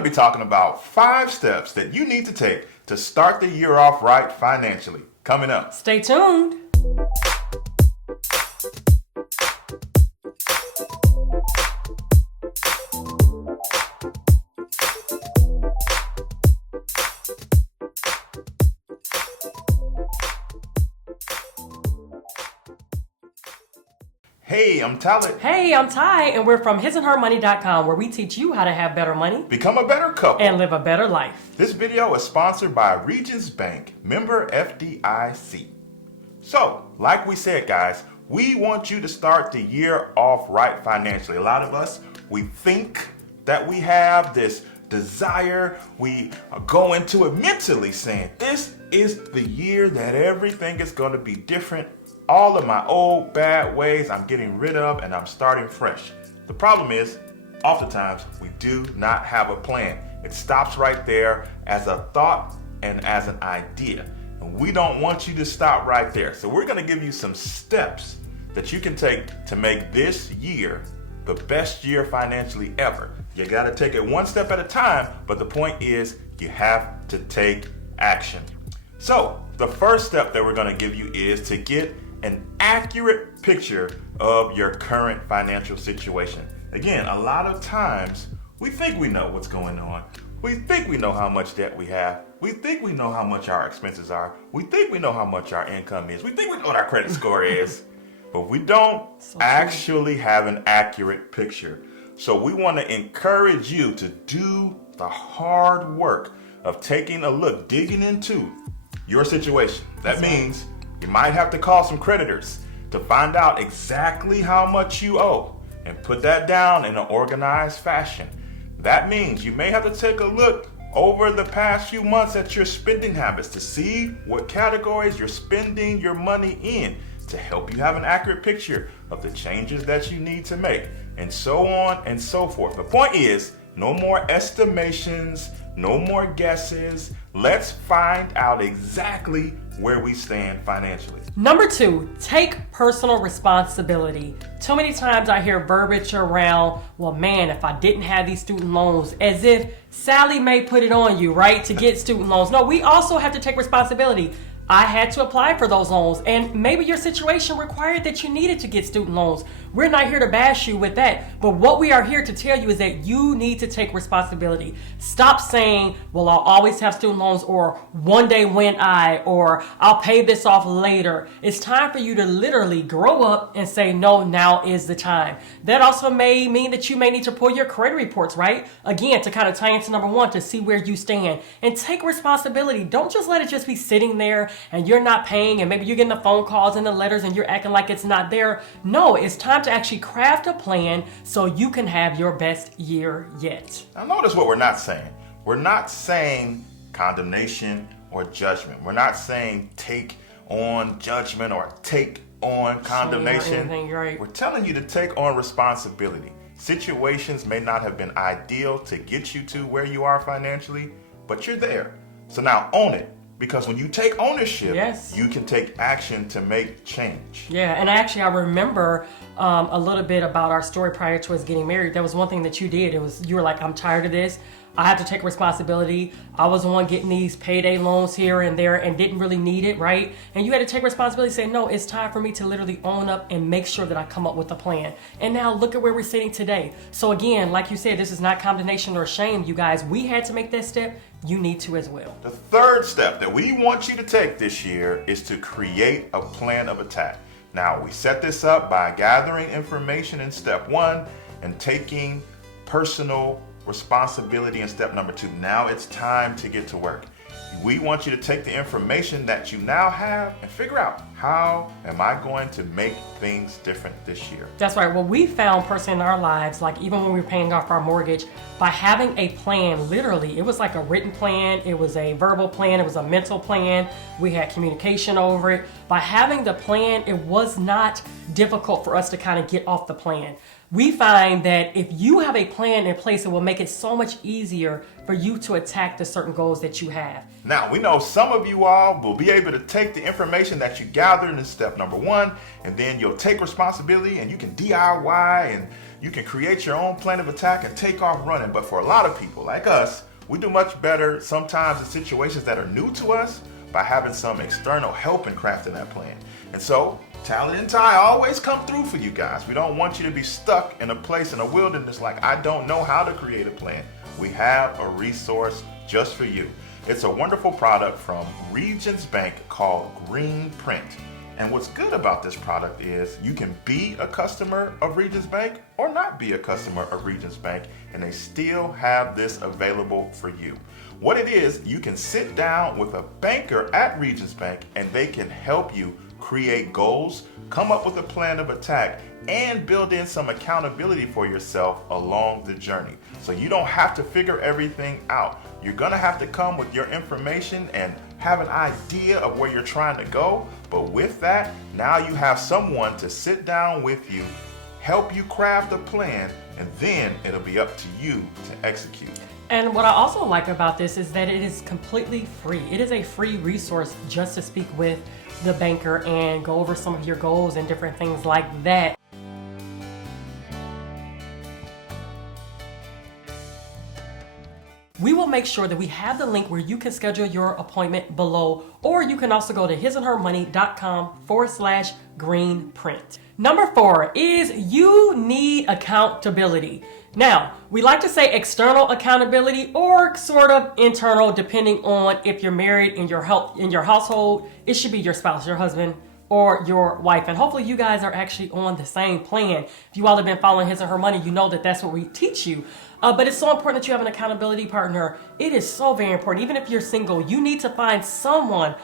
going to be talking about 5 steps that you need to take to start the year off right financially. Coming up. Stay tuned. Hey, I'm Talent. Hey, I'm Ty, and we're from hisandhermoney.com, where we teach you how to have better money, Become a better couple, and live a better life. This video is sponsored by Regions Bank, member FDIC. So, like we said, guys, we want you to start the year off right financially. A lot of us, we think that we have this desire. We go into it mentally saying, this is the year that everything is going to be different. All of my old bad ways I'm getting rid of and I'm starting fresh. The problem is, oftentimes we do not have a plan. It stops right there as a thought and as an idea. And we don't want you to stop right there. So we're going to give you some steps that you can take to make this year the best year financially ever. You got to take it one step at a time, but the point is you have to take action. So the first step that we're going to give you is to get an accurate picture of your current financial situation. Again, a lot of times we think we know what's going on. We think we know how much debt we have. We think we know how much our expenses are. We think we know how much our income is. We think we know what our credit score is. But we don't actually have an accurate picture. So we want to encourage you to do the hard work of taking a look, digging into your situation. That means you might have to call some creditors to find out exactly how much you owe and put that down in an organized fashion. That means you may have to take a look over the past few months at your spending habits to see what categories you're spending your money in to help you have an accurate picture of the changes that you need to make, and so on and so forth. The point is, no more estimations, no more guesses. Let's find out exactly where we stand financially. Number 2, take personal responsibility. Too many times I hear verbiage around, well, man, if I didn't have these student loans, as if Sally Mae put it on you, right, to get student loans. No, we also have to take responsibility. I had to apply for those loans, and maybe your situation required that you needed to get student loans. We're not here to bash you with that, but what we are here to tell you is that you need to take responsibility. Stop saying, well, I'll always have student loans, or one day when or I'll pay this off later. It's time for you to literally grow up and say, no, now is the time. That also may mean that you may need to pull your credit reports, right? Again, to kind of tie into number 1, to see where you stand, and take responsibility. Don't just let it just be sitting there and you're not paying, and maybe you're getting the phone calls and the letters and you're acting like it's not there. No, it's time to actually craft a plan so you can have your best year yet. Now notice what we're not saying. We're not saying condemnation or judgment. We're not saying take on judgment or take on condemnation. Right. We're telling you to take on responsibility. Situations may not have been ideal to get you to where you are financially, but you're there. So now own it. Because when you take ownership, you can take action to make change. Yeah, and actually I remember a little bit about our story prior to us getting married. That was one thing that you did. You were like, I'm tired of this. I have to take responsibility. I was the one getting these payday loans here and there and didn't really need it, right? And you had to take responsibility, say, no, it's time for me to literally own up and make sure that I come up with a plan. And now look at where we're sitting today. So again, like you said, this is not condemnation or shame, you guys. We had to make that step. You need to as well. The third step that we want you to take this year is to create a plan of attack. Now, we set this up by gathering information in step 1 and taking personal responsibility in step number 2. Now it's time to get to work. We want you to take the information that you now have and figure out, how am I going to make things different this year? That's right. Well, we found personally in our lives, like even when we were paying off our mortgage, by having a plan, literally, it was like a written plan, it was a verbal plan, it was a mental plan. We had communication over it. By having the plan, it was not difficult for us to kind of get off the plan. We find that if you have a plan in place, it will make it so much easier for you to attack the certain goals that you have. Now, we know some of you all will be able to take the information that you gathered in step number 1, and then you'll take responsibility and you can DIY and You can create your own plan of attack and take off running. But for a lot of people like us, we do much better sometimes in situations that are new to us by having some external help in crafting that plan. And so, Talent and Ty always come through for you guys. We don't want you to be stuck in a place in a wilderness like, I don't know how to create a plan. We have a resource just for you. It's a wonderful product from Regions Bank called Green Print. And what's good about this product is you can be a customer of Regions Bank or not be a customer of Regions Bank, and they still have this available for you. What it is, you can sit down with a banker at Regions Bank and they can help you create goals, come up with a plan of attack, and build in some accountability for yourself along the journey. So you don't have to figure everything out. You're gonna have to come with your information and have an idea of where you're trying to go. But with that, now you have someone to sit down with you, help you craft a plan, and then it'll be up to you to execute. And what I also like about this is that it is completely free. It is a free resource just to speak with the banker and go over some of your goals and different things like that. We will make sure that we have the link where you can schedule your appointment below, or you can also go to hisandhermoney.com/greenprint. Number 4 is you need accountability. Now, we like to say external accountability or sort of internal, depending on if you're married in your household. It should be your spouse, your husband, or your wife. And hopefully you guys are actually on the same plan. If you all have been following His and Her Money, you know that that's what we teach you. But it's so important that you have an accountability partner. It is so very important. Even if you're single, you need to find somebody.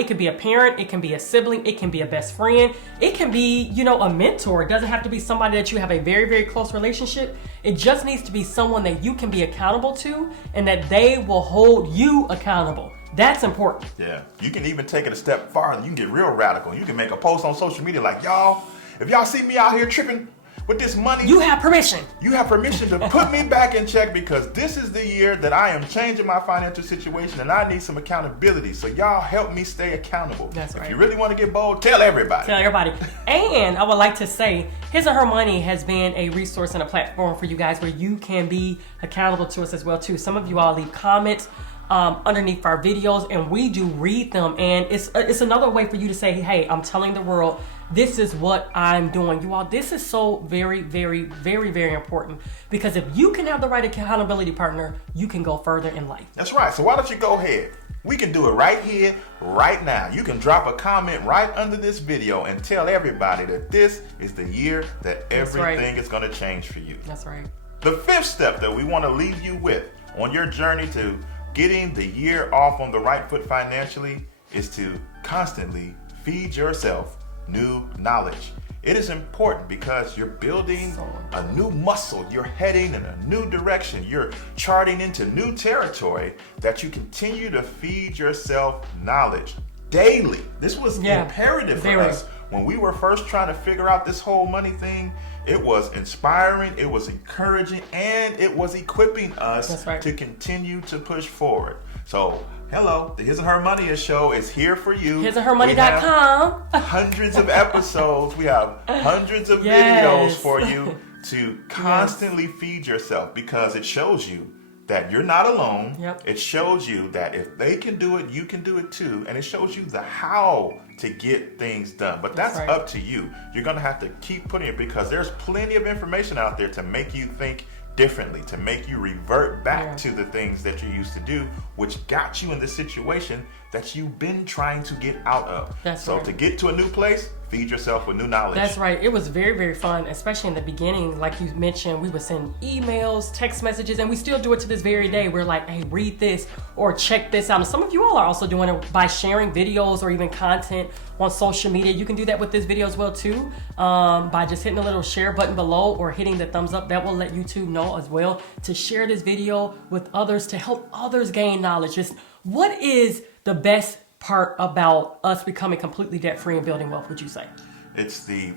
It could be a parent, it can be a sibling, it can be a best friend, it can be, a mentor. It doesn't have to be somebody that you have a very, very close relationship. It just needs to be someone that you can be accountable to and that they will hold you accountable. That's important. Yeah, you can even take it a step farther. You can get real radical. You can make a post on social media like, y'all, if y'all see me out here tripping with this money, you have permission. You have permission to put me back in check, because this is the year that I am changing my financial situation and I need some accountability. So y'all help me stay accountable. That's right. If you really want to get bold, tell everybody. Tell everybody. And I would like to say, His and Her Money has been a resource and a platform for you guys where you can be accountable to us as well too. Some of you all leave comments underneath our videos, and we do read them, and it's another way for you to say, hey, I'm telling the world this is what I'm doing. You all, this is so very, very, very, very important, because if you can have the right accountability partner, you can go further in life. That's right. So why don't you go ahead? We can do it right here, right now. You can drop a comment right under this video and tell everybody that this is the year that everything is going to change for you. That's right. The 5th step that we want to leave you with on your journey to getting the year off on the right foot financially is to constantly feed yourself new knowledge. It is important because you're building a new muscle. You're heading in a new direction. You're charting into new territory that you continue to feed yourself knowledge daily. This was imperative for us. When we were first trying to figure out this whole money thing, it was inspiring, it was encouraging, and it was equipping us to continue to push forward. So, hello, the His and Her Money show is here for you. hisandhermoney.com. Hundreds of episodes. We have hundreds of videos for you to constantly feed yourself, because it shows you that you're not alone. It shows you that if they can do it, you can do it too. And it shows you the how to get things done. But that's up to you. You're going to have to keep putting it, because there's plenty of information out there to make you think differently, to make you revert back to the things that you used to do, which got you in the situation that you've been trying to get out of. So to get to a new place, feed yourself with new knowledge. That's right. It was very, very fun, especially in the beginning. Like you mentioned, we would send emails, text messages, and we still do it to this very day. We're like, hey, read this or check this out. And some of you all are also doing it by sharing videos or even content on social media. You can do that with this video as well too, by just hitting the little share button below or hitting the thumbs up. That will let YouTube know as well to share this video with others, to help others gain knowledge. Just what is the best part about us becoming completely debt free and building wealth, would you say? It's the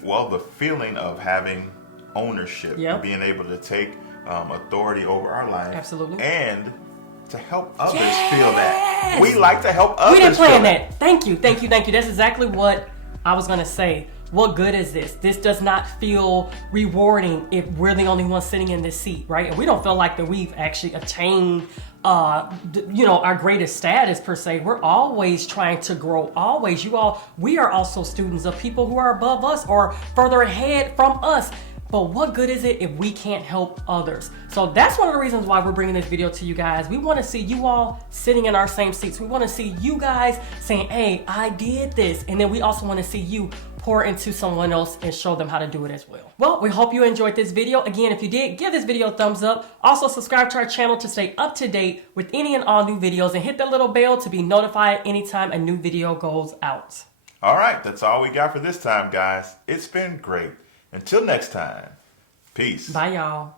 feeling of having ownership, being able to take authority over our life. Absolutely. And to help others feel that. We like to help others. We didn't plan that. Thank you. That's exactly what I was going to say. what good is this? This does not feel rewarding if we're the only one sitting in this seat, right? And we don't feel like that we've actually attained our greatest status per se. We're always trying to grow. Always. We are also students of people who are above us or further ahead from us. But what good is it if we can't help others? So that's one of the reasons why we're bringing this video to you guys. We want to see you all sitting in our same seats. We want to see you guys saying, hey, I did this. And then we also want to see you pour into someone else and show them how to do it as well. Well, we hope you enjoyed this video. Again, if you did, give this video a thumbs up. Also subscribe to our channel to stay up to date with any and all new videos, and hit that little bell to be notified anytime a new video goes out. All right, that's all we got for this time, guys. It's been great. Until next time, peace. Bye, y'all.